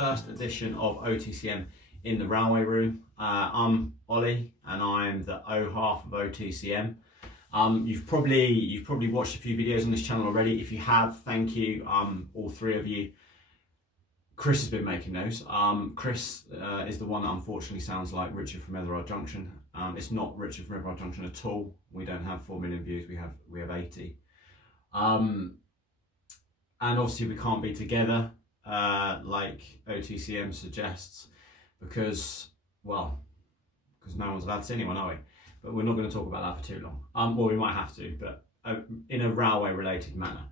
first edition of OTCM in the railway room. I'm Ollie and I'm the O half of OTCM. You've probably watched a few videos on this channel already. If you have, thank you, all three of you. Chris has been making those. Chris is the one that unfortunately sounds like Richard from Everard Junction. It's not Richard from Everard Junction at all. We don't have 4 million views. We have 80. And obviously we can't be together like OTCM suggests because no one's allowed to see anyone, are we? But we're not going to talk about that for too long. Well, we might have to, but in a railway related manner.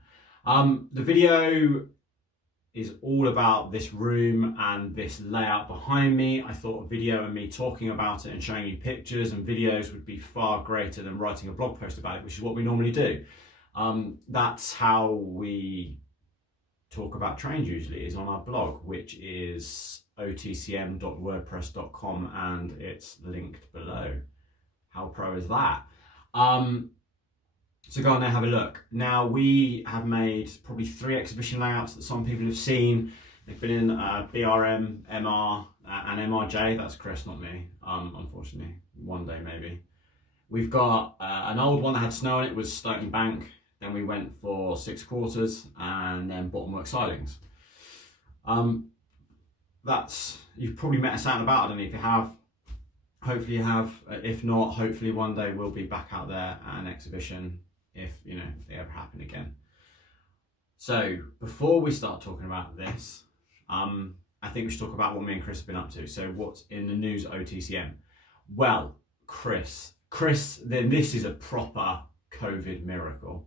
The video is all about this room and this layout behind me. I thought a video and me talking about it and showing you pictures and videos would be far greater than writing a blog post about it, which is what we normally do. That's how we talk about trains usually, is on our blog, which is otcm.wordpress.com, and it's linked below. How pro is that? So go on there, have a look. Now we have made probably 3 exhibition layouts that some people have seen. They've been in BRM, MR and MRJ. That's Chris, not me, unfortunately. One day maybe. We've got an old one that had snow in it, was Stoking Bank. Then we went for 6 quarters and then bottom work sidings. You've probably met us out and about. I don't know if you have. Hopefully you have. If not, hopefully one day we'll be back out there at an exhibition if they ever happen again. So before we start talking about this, I think we should talk about what me and Chris have been up to. So what's in the news at OTCM? Well, Chris, then this is a proper COVID miracle.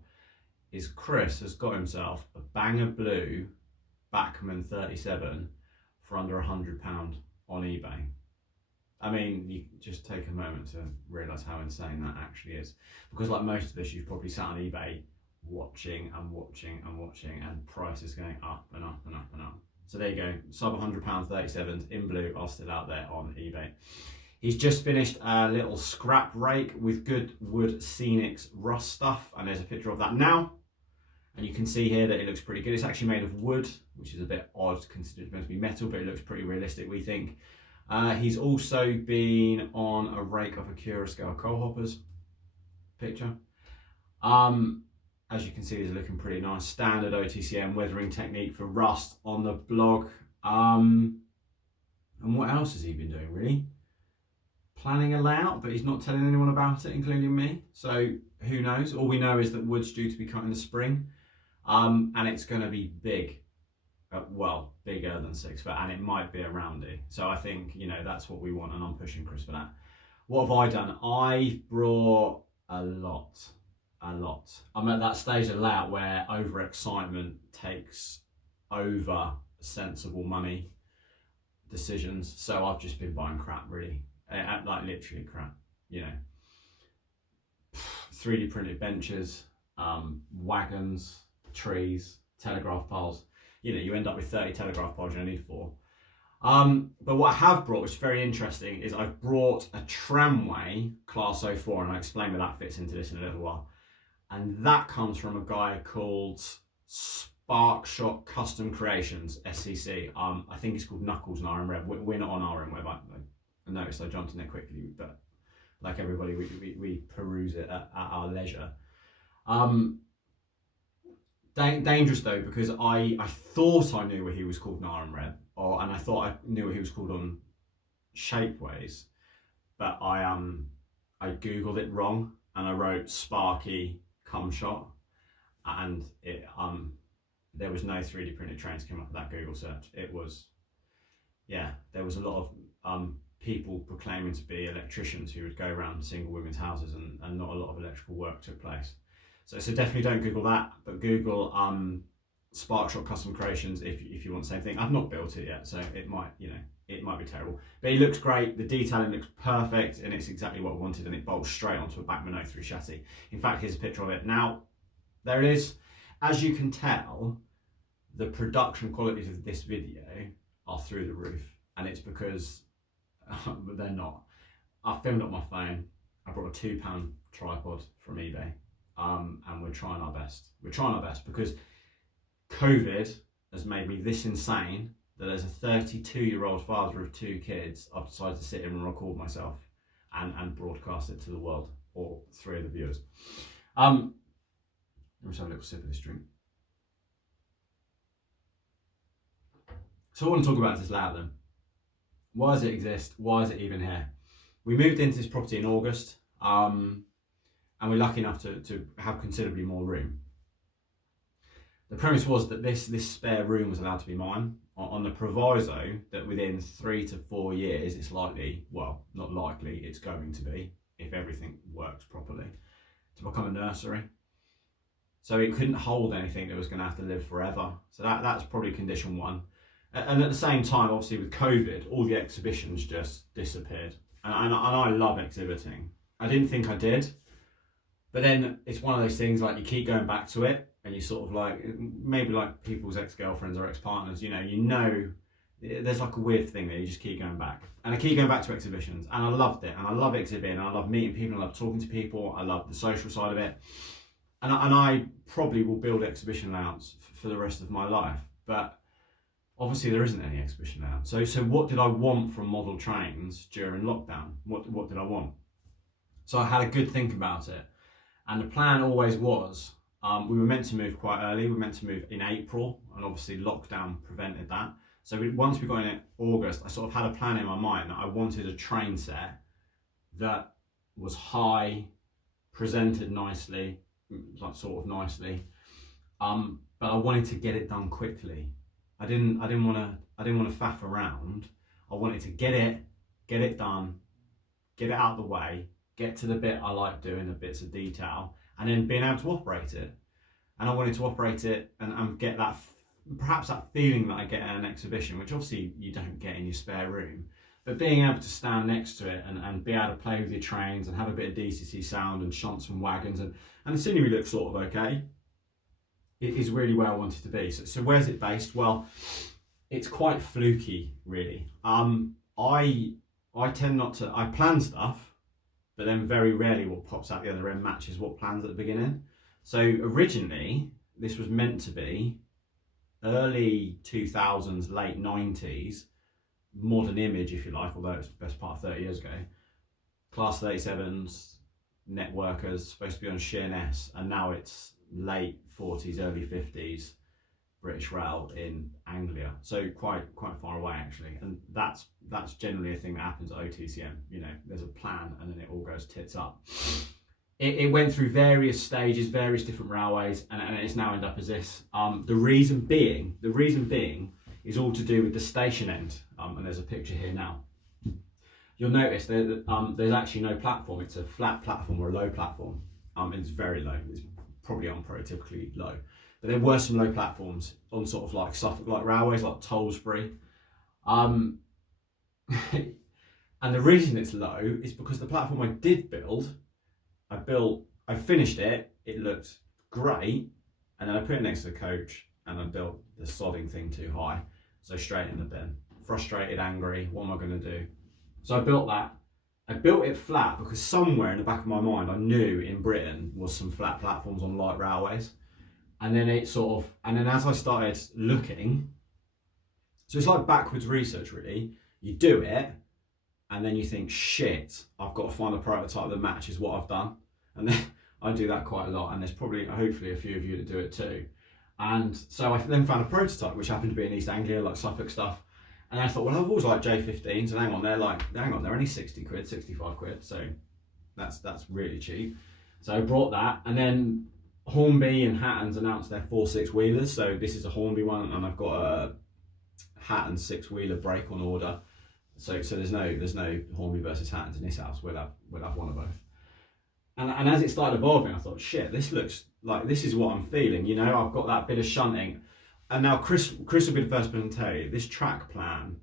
Chris has got himself a banger blue Bachmann 37 for under £100 on eBay. I mean, you just take a moment to realise how insane that actually is. Because like most of us, you've probably sat on eBay watching and prices going up and up and up and up. So there you go, sub £100 37s in blue are still out there on eBay. He's just finished a little scrap rake with good wood scenics rust stuff, and there's a picture of that now. And you can see here that it looks pretty good. It's actually made of wood, which is a bit odd considering it's meant to be metal, but it looks pretty realistic, we think. He's also been on a rake of Acura scale coal hoppers. Picture. As you can see, these are looking pretty nice. Standard OTCM weathering technique for rust on the blog. And what else has he been doing, really? Planning a layout, but he's not telling anyone about it, including me. So who knows? All we know is that wood's due to be cut in the spring, and it's going to be big. Well, bigger than 6 foot, and it might be a roundy. So I think that's what we want, and I'm pushing Chris for that. What have I done? I brought a lot. I'm at that stage of layout where overexcitement takes over sensible money decisions. So I've just been buying crap, really. Like literally crap, 3D printed benches, wagons, trees, telegraph poles. You end up with 30 telegraph poles, you only need 4. But what I have brought, which is very interesting, is I've brought a Tramway Class 04, and I'll explain where that fits into this in a little while. And that comes from a guy called Sparkshot Custom Creations, SCC. I think it's called Knuckles and RM Rev. We're not on RM Rev. I noticed I jumped in there quickly, but like everybody, we peruse it at our leisure. Dangerous though, because I thought I knew what he was called in RM Rev, and I thought I knew what he was called on Shapeways, but I googled it wrong and I wrote Sparky Cum Shot, and it there was no 3D printed trains came up with that Google search. It was, there was a lot of people proclaiming to be electricians who would go around single women's houses, and not a lot of electrical work took place. So definitely don't Google that, but Google Sparkshot Custom Creations if you want the same thing. I've not built it yet, so it might be terrible. But it looks great, the detailing looks perfect, and it's exactly what I wanted, and it bolts straight onto a Bachmann 03 chassis. In fact, here's a picture of it. Now, there it is. As you can tell, the production qualities of this video are through the roof, and it's because they're not. I filmed it on my phone. I brought a £2 tripod from eBay. And we're trying our best. We're trying our best because COVID has made me this insane that as a 32-year-old father of 2 kids, I've decided to sit in and record myself and broadcast it to the world, or 3 of the viewers. Let me just have a little sip of this drink. So I want to talk about this layout then. Why does it exist? Why is it even here? We moved into this property in August, and we're lucky enough to have considerably more room. The premise was that this spare room was allowed to be mine, on the proviso that within 3 to 4 years it's likely, well, not likely, it's going to be, if everything works properly, to become a nursery. So it couldn't hold anything that was going to have to live forever. So that's probably condition 1. And at the same time, obviously with COVID, all the exhibitions just disappeared. And I love exhibiting. I didn't think I did, but then it's one of those things, like, you keep going back to it, and you sort of like, maybe like people's ex-girlfriends or ex-partners, you know, there's like a weird thing that you just keep going back. And I keep going back to exhibitions, and I loved it, and I love exhibiting, and I love meeting people, I love talking to people, I love the social side of it. And I probably will build exhibition layouts for the rest of my life, but obviously there isn't any exhibition layout. So what did I want from model trains during lockdown? What did I want? So I had a good think about it, and the plan always was, we were meant to move quite early. We were meant to move in April, and obviously lockdown prevented that. So once we got in August, I sort of had a plan in my mind that I wanted a train set that was high, presented nicely, like sort of nicely, but I wanted to get it done quickly. I didn't want to faff around. I wanted to get it done, get it out of the way, get to the bit I like doing, the bits of detail, and then being able to operate it. And I wanted to operate it and get that, perhaps that feeling that I get at an exhibition, which obviously you don't get in your spare room, but being able to stand next to it and be able to play with your trains and have a bit of DCC sound and shunts and wagons, and the scenery looks sort of okay. It is really where I want it to be. So where's it based? Well, it's quite fluky, really. I tend not to, I plan stuff, but then very rarely what pops out the other end matches what plans at the beginning. So originally, this was meant to be early 2000s, late 90s, modern image, if you like, although it's the best part of 30 years ago. Class 37s, networkers, supposed to be on Sheerness, and now it's late 40s, early 50s, British Rail in Anglia. So quite far away, actually. And that's generally a thing that happens at OTCM. You know, there's a plan and then it all goes tits up. It went through various stages, various different railways, and it's now ended up as this. The reason being is all to do with the station end. And there's a picture here now. You'll notice that there's actually no platform. It's a flat platform or a low platform. It's very low. It's probably unprototypically low. But there were some low platforms on sort of like Suffolk-like railways, like Tollsbury. And the reason it's low is because the platform I did build, I finished it, it looked great, and then I put it next to the coach and I built the sodding thing too high. So straight in the bin. Frustrated, angry, what am I going to do? So I built that. I built it flat because somewhere in the back of my mind I knew in Britain was some flat platforms on light railways. And then as I started looking, so it's like backwards research really. You do it and then you think, shit, I've got to find a prototype that matches what I've done. And then I do that quite a lot, and there's probably, hopefully, a few of you that do it too. And so I then found a prototype, which happened to be in East Anglia, like Suffolk stuff. And I thought, well, I've always liked J15s, and they're only 60 quid, 65 quid, so that's really cheap. So I brought that, and then Hornby and Hatton's announced their 4-6 wheelers. So this is a Hornby one, and I've got a Hatton 6-wheeler brake on order. So there's no Hornby versus Hatton's in this house. We'll have one of both. And as it started evolving, I thought, shit, this looks like this is what I'm feeling. You know, I've got that bit of shunting. And now Chris will be the first person to tell you, this track plan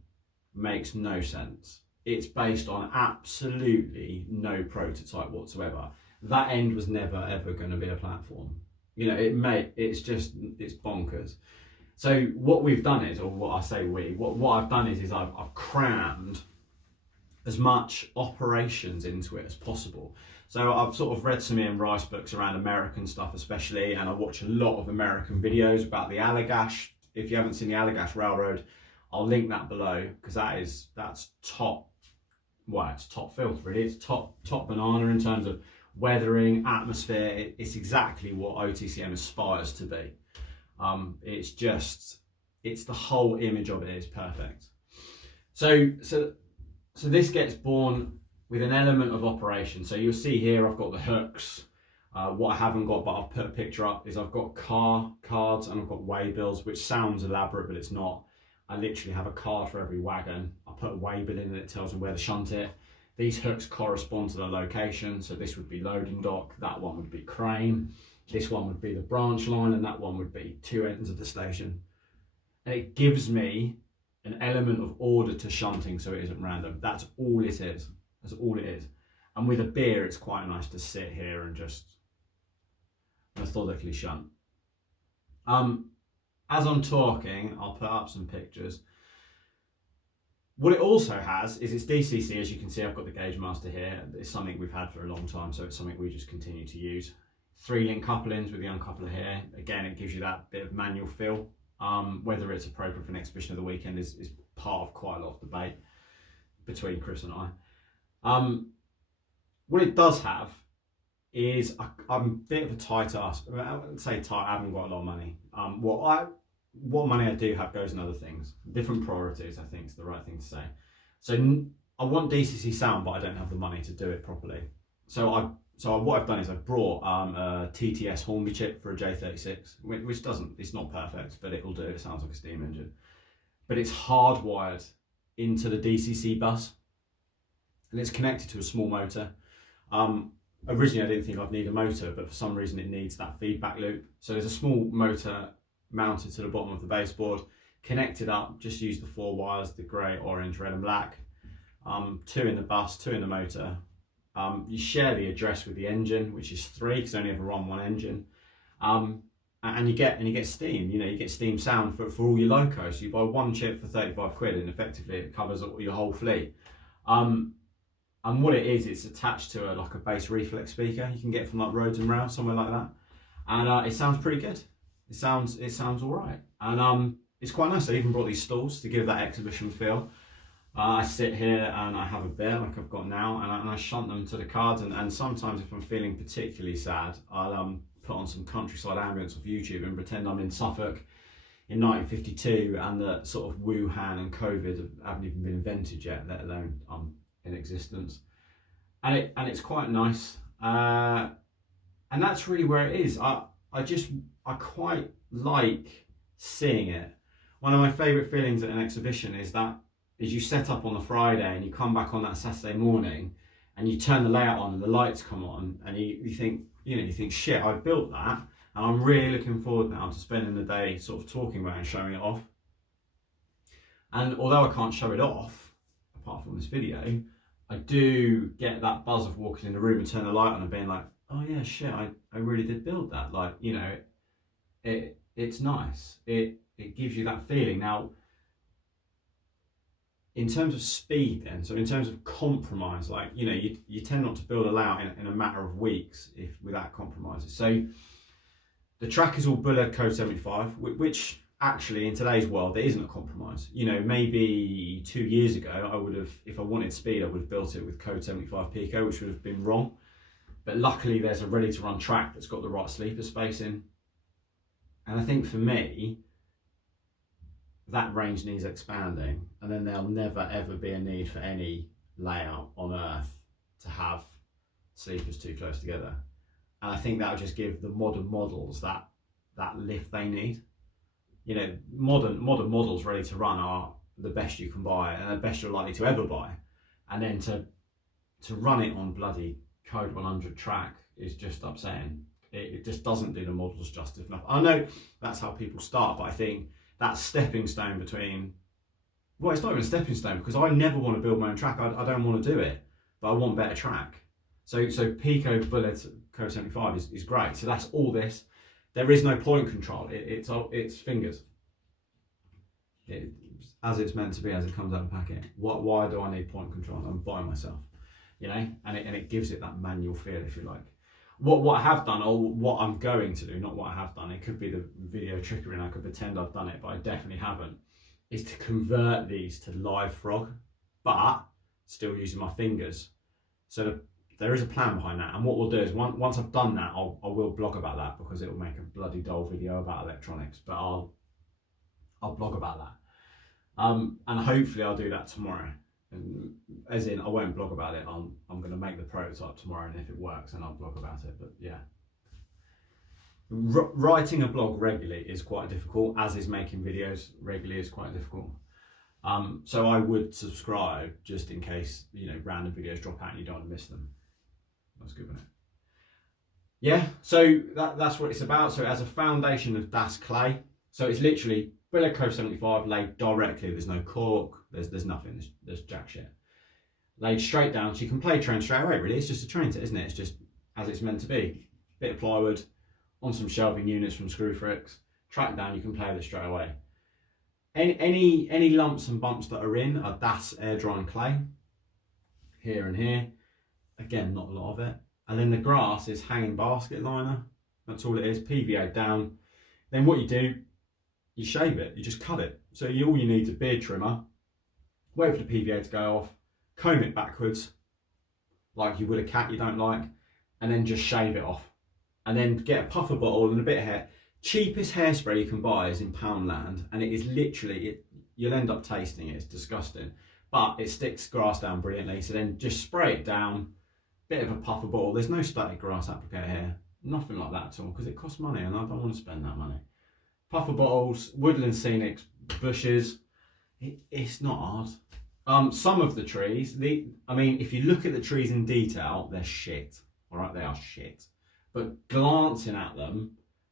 makes no sense. It's based on absolutely no prototype whatsoever. That end was never ever going to be a platform. You know, it's bonkers. So what we've done is, or what I say what I've done is I've crammed as much operations into it as possible. So I've sort of read some Ian Rice books around American stuff especially, and I watch a lot of American videos about the Allagash. If you haven't seen the Allagash Railroad, I'll link that below, because that's top, well, it's top filth really. It's top banana in terms of weathering, atmosphere. It's exactly what OTCM aspires to be. It's the whole image of it is perfect. So this gets born with an element of operation. So you'll see here I've got the hooks. What I haven't got, but I've put a picture up, is I've got car cards and I've got waybills, which sounds elaborate, but it's not. I literally have a card for every wagon. I put a waybill in and it tells me where to shunt it. These hooks correspond to the location. So this would be loading dock, that one would be crane, this one would be the branch line, and that one would be two ends of the station. And it gives me an element of order to shunting, so it isn't random. That's all it is. That's all it is. And with a beer, it's quite nice to sit here and just methodically shunt. As I'm talking, I'll put up some pictures. What it also has is it's DCC. As you can see, I've got the gauge master here. It's something we've had for a long time, so it's something we just continue to use. 3-link couplings with the uncoupler here. Again, it gives you that bit of manual feel. Whether it's appropriate for an exhibition of the weekend is part of quite a lot of debate between Chris and I. What it does have is I'm a bit of a tight ass. I wouldn't say tight, I haven't got a lot of money. What money I do have goes in other things. Different priorities, I think, is the right thing to say. So I want DCC sound, but I don't have the money to do it properly. So what I've done is I've brought a TTS Hornby chip for a J36, which it's not perfect, but it'll do. It sounds like a steam engine. But it's hardwired into the DCC bus, and it's connected to a small motor. Originally, I didn't think I'd need a motor, but for some reason it needs that feedback loop. So there's a small motor mounted to the bottom of the baseboard, connected up, just use the 4 wires, the grey, orange, red and black. 2 in the bus, 2 in the motor. You share the address with the engine, which is 3, because I only ever run 1 engine. And you get steam, you get steam sound for all your locos. So you buy 1 chip for 35 quid and effectively it covers your whole fleet. And what it is, it's attached to like a bass reflex speaker you can get from like Roads and Rail, somewhere like that. And it sounds pretty good. It sounds all right. And it's quite nice. I even brought these stools to give that exhibition feel. I sit here and I have a beer like I've got now, and I shunt them to the cards. And sometimes if I'm feeling particularly sad, I'll put on some countryside ambience off YouTube and pretend I'm in Suffolk in 1952 and that sort of Wuhan and COVID haven't even been invented yet, let alone in existence. And it's quite nice. And that's really where it is. I quite like seeing it. One of my favourite feelings at an exhibition is you set up on the Friday and you come back on that Saturday morning and you turn the layout on and the lights come on and you think shit, I built that, and I'm really looking forward now to spending the day sort of talking about it and showing it off. And although I can't show it off apart from this video, I do get that buzz of walking in the room and turn the light on and being like, oh yeah, shit, I really did build that. Like, it's nice. It gives you that feeling. Now, in terms of speed then, so in terms of compromise, like, you tend not to build a layout in a matter of weeks without compromises. So the track is all bullet code 75, which actually in today's world, there isn't a compromise. Maybe 2 years ago, I would have, if I wanted speed, I would have built it with code 75 Pico, which would have been wrong. But luckily there's a ready to run track that's got the right sleeper space in. And I think for me, that range needs expanding, and then there'll never ever be a need for any layout on earth to have sleepers too close together. And I think that'll just give the modern models that lift they need. Modern models ready to run are the best you can buy and the best you're likely to ever buy. And then to run it on bloody code 100 track is just upsetting. It just doesn't do the models justice enough. I know that's how people start, but I think that stepping stone between, well, it's not even a stepping stone, because I never want to build my own track. I don't want to do it, but I want better track. So Pico Bullet Code 75 is great. So that's all this. There is no point control. It's fingers. As it's meant to be, as it comes out of the packet. Why do I need point control? I'm by myself, and it gives it that manual feel, if you like. What I have done, or what I'm going to do, not what I have done, it could be the video trickery and I could pretend I've done it, but I definitely haven't, is to convert these to live frog, but still using my fingers. So there is a plan behind that, and what we'll do is once I've done that, I will blog about that, because it will make a bloody dull video about electronics, but I'll blog about that. And hopefully I'll do that tomorrow. And as in, I won't blog about it. I'm going to make the prototype tomorrow, and if it works, then I'll blog about it. But yeah, writing a blog regularly is quite difficult, as is making videos regularly is quite difficult. So I would subscribe just in case, you know, random videos drop out and you don't want to miss them. That's good, isn't it? Yeah, so that's what it's about. So it has a foundation of Das clay. So it's literally Billico 75 laid directly. There's no cork, there's nothing, there's jack shit. Laid straight down, so you can play train straight away, really. It's just a train set, isn't it? It's just as it's meant to be. Bit of plywood on some shelving units from Screwfix, track down, you can play with it straight away. Any lumps and bumps that are in are Das air drying clay, here and here. Again, not a lot of it. And then the grass is hanging basket liner. That's all it is, PVA down. Then what you do, you shave it, you just cut it. So all you need is a beard trimmer, wait for the PVA to go off, comb it backwards, like you would a cat you don't like, and then just shave it off. And then get a puffer bottle and a bit of hair. Cheapest hairspray you can buy is in Poundland, and it is literally, you'll end up tasting it, it's disgusting. But it sticks grass down brilliantly, so then just spray it down, bit of a puffer bottle. There's no static grass applicator here, nothing like that at all, because it costs money and I don't want to spend that money. Puffer bottles, woodland scenics, bushes, it's not hard. Some of the trees, I mean, if you look at the trees in detail, they're shit, all right, they are shit. But glancing at them,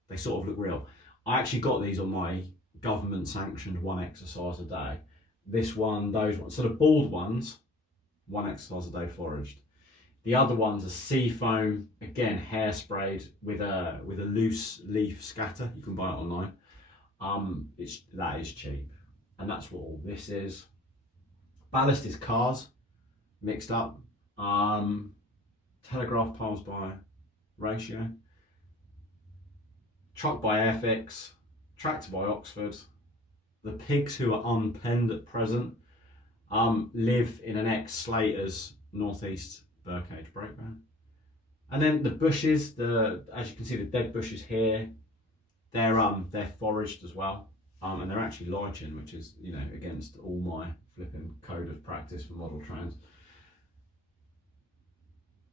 they sort of look real. I actually got these on my government sanctioned 1 exercise a day. This one, those ones. So the bald ones, 1 exercise a day foraged. The other ones are sea foam, again hairsprayed with a loose leaf scatter. You can buy it online. That is cheap, and that's what all this is. Ballast is cars mixed up. Telegraph poles by Ratio. Truck by Airfix. Tractor by Oxford. The pigs who are unpenned at present live in an ex-Slater's northeast Burcage brake van. And then the bushes, as you can see, the dead bushes here, they're foraged as well, and they're actually lichen, which is, you know, against all my flipping code of practice for model trains.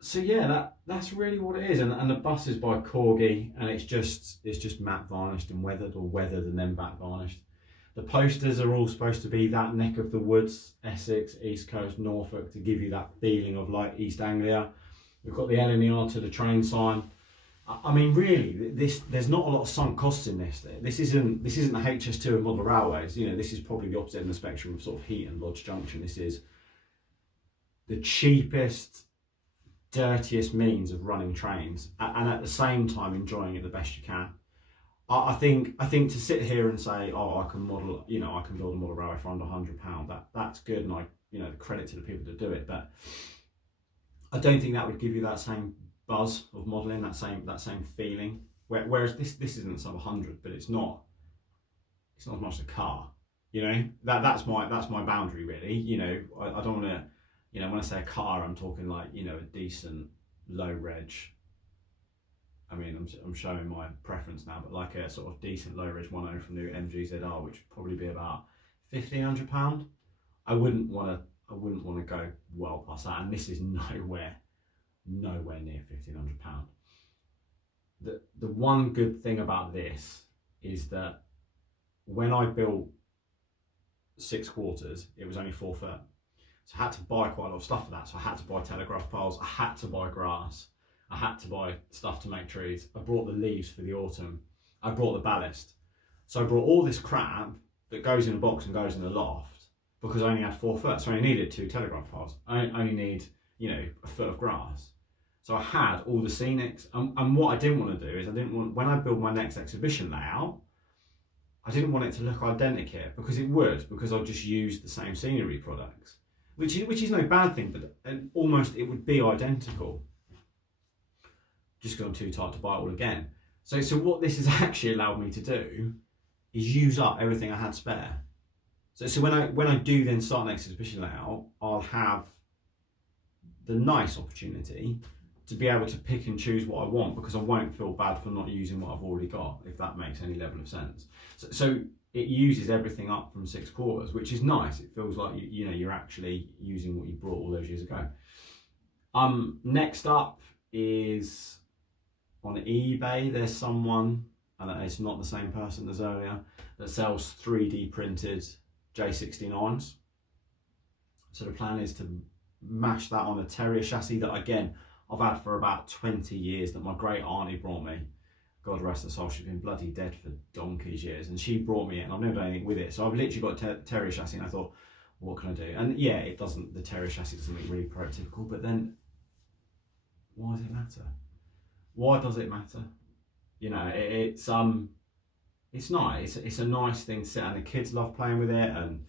So yeah, that's really what it is. And the bus is by Corgi, and it's just matte varnished and weathered, or weathered and then matte varnished. The posters are all supposed to be that neck of the woods, Essex, East Coast, Norfolk, to give you that feeling of like East Anglia. We've got the LNER to the train sign. I mean, really, there's not a lot of sunk costs in this. This isn't the HS2 of model railways. You know, this is probably the opposite end of the spectrum of sort of Heat and Lodge Junction. This is the cheapest, dirtiest means of running trains, and at the same time enjoying it the best you can. I think to sit here and say, oh, I can model, you know, I can build a model railway for under £100. That's good, and I, you know, credit to the people that do it. But I don't think that would give you that same buzz of modelling, that same feeling. Whereas this isn't sub 100, but it's not as much a car. You know, that's my boundary really. You know, I don't want to. You know, when I say a car, I'm talking like, you know, a decent low reg. I mean, I'm showing my preference now, but like a sort of decent low reg 1.0 from the MGZR, which would probably be about £1,500. I wouldn't want to go well past that, and this is nowhere near £1,500. The one good thing about this is that when I built 6 quarters, it was only 4 foot. So I had to buy quite a lot of stuff for that. So I had to buy telegraph poles, I had to buy grass, I had to buy stuff to make trees. I brought the leaves for the autumn, I brought the ballast. So I brought all this crap that goes in a box and goes in the loft, because I only had 4 foot. So I only needed 2 telegraph poles. I only need, you know, a foot of grass. So I had all the scenics. And what I didn't want to do is, when I build my next exhibition layout, I didn't want it to look identical, because it would, because I'd just use the same scenery products. Which is no bad thing, but almost it would be identical. Just gone too tight to buy it all again. So what this has actually allowed me to do is use up everything I had spare. So when I do then start an exhibition layout, I'll have the nice opportunity to be able to pick and choose what I want, because I won't feel bad for not using what I've already got, if that makes any level of sense. So it uses everything up from 6 quarters, which is nice. It feels like you know, you're actually using what you brought all those years ago. Next up is on eBay. There's someone, and it's not the same person as earlier, that sells 3D printed J69s. So the plan is to mash that on a Terrier chassis that, again, I've had for about 20 years, that my great auntie brought me. God rest her soul, she's been bloody dead for donkey's years, and she brought me it, and I've never done anything with it. So I've literally got a Terrier chassis, and I thought, what can I do? And yeah, it doesn't, the Terrier chassis doesn't look really prototypical, but then why does it matter? Why does it matter? You know, it's nice. It's a nice thing to sit, and the kids love playing with it, and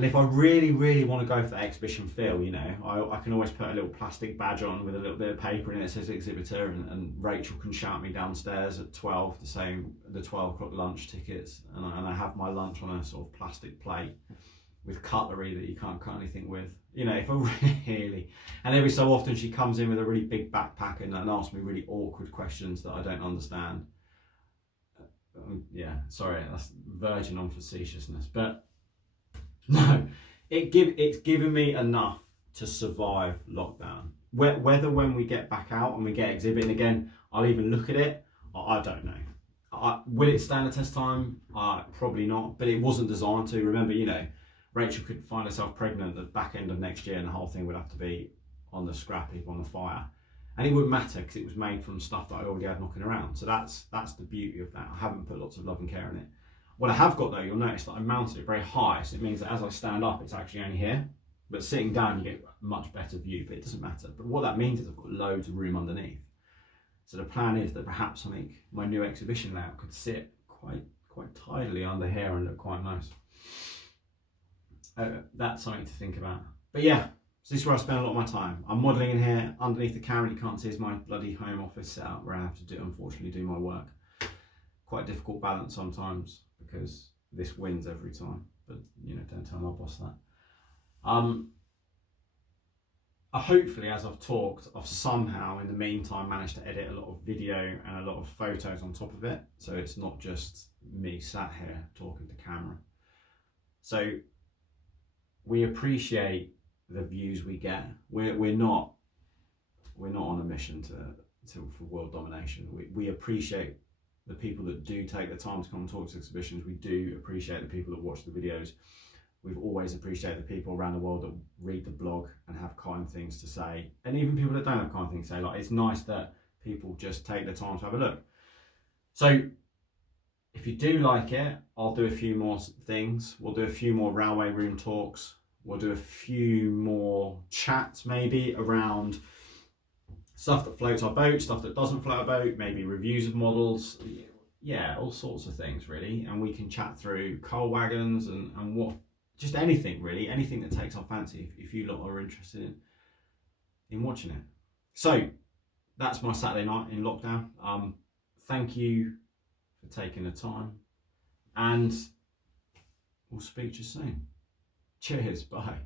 if I really, really want to go for that exhibition feel, you know, I can always put a little plastic badge on with a little bit of paper in it that says exhibitor, and Rachel can shout me downstairs at 12 to say the 12 o'clock lunch tickets, and I have my lunch on a sort of plastic plate with cutlery that you can't cut anything with. You know, if I really, and every so often she comes in with a really big backpack and asks me really awkward questions that I don't understand. Yeah, sorry, that's verging on facetiousness, but no, it's given me enough to survive lockdown. Whether when we get back out and we get exhibiting again, I'll even look at it, I don't know. Will it stand the test time? Probably not, but it wasn't designed to. Remember, you know, Rachel could find herself pregnant at the back end of next year, and the whole thing would have to be on the scrap heap, on the fire. And it wouldn't matter, because it was made from stuff that I already had knocking around. So that's the beauty of that. I haven't put lots of love and care in it. What I have got though, you'll notice that I mounted it very high, so it means that as I stand up, it's actually only here. But sitting down, you get a much better view, but it doesn't matter. But what that means is I've got loads of room underneath. So the plan is that perhaps my new exhibition layout could sit quite tidily under here and look quite nice. That's something to think about. But yeah, so this is where I spend a lot of my time. I'm modelling in here. Underneath the camera, you can't see, is my bloody home office setup where I have to unfortunately do my work. Quite difficult balance sometimes, because this wins every time. But you know, don't tell my boss that. Hopefully, as I've talked, I've somehow in the meantime managed to edit a lot of video and a lot of photos on top of it, so it's not just me sat here talking to camera. So we appreciate the views we get. We're not on a mission for world domination. We appreciate the people that do take the time to come and talk to exhibitions. We do appreciate the people that watch the videos. We've always appreciated the people around the world that read the blog and have kind things to say, and even people that don't have kind things to say. Like, it's nice that people just take the time to have a look. So if you do like it, I'll do a few more things. We'll do a few more railway room talks. We'll do a few more chats maybe around stuff that floats our boat, stuff that doesn't float our boat, maybe reviews of models, yeah, all sorts of things really. And we can chat through coal wagons and what, just anything really, anything that takes our fancy if you lot are interested in watching it. So that's my Saturday night in lockdown. Thank you for taking the time, and we'll speak to you soon. Cheers, bye.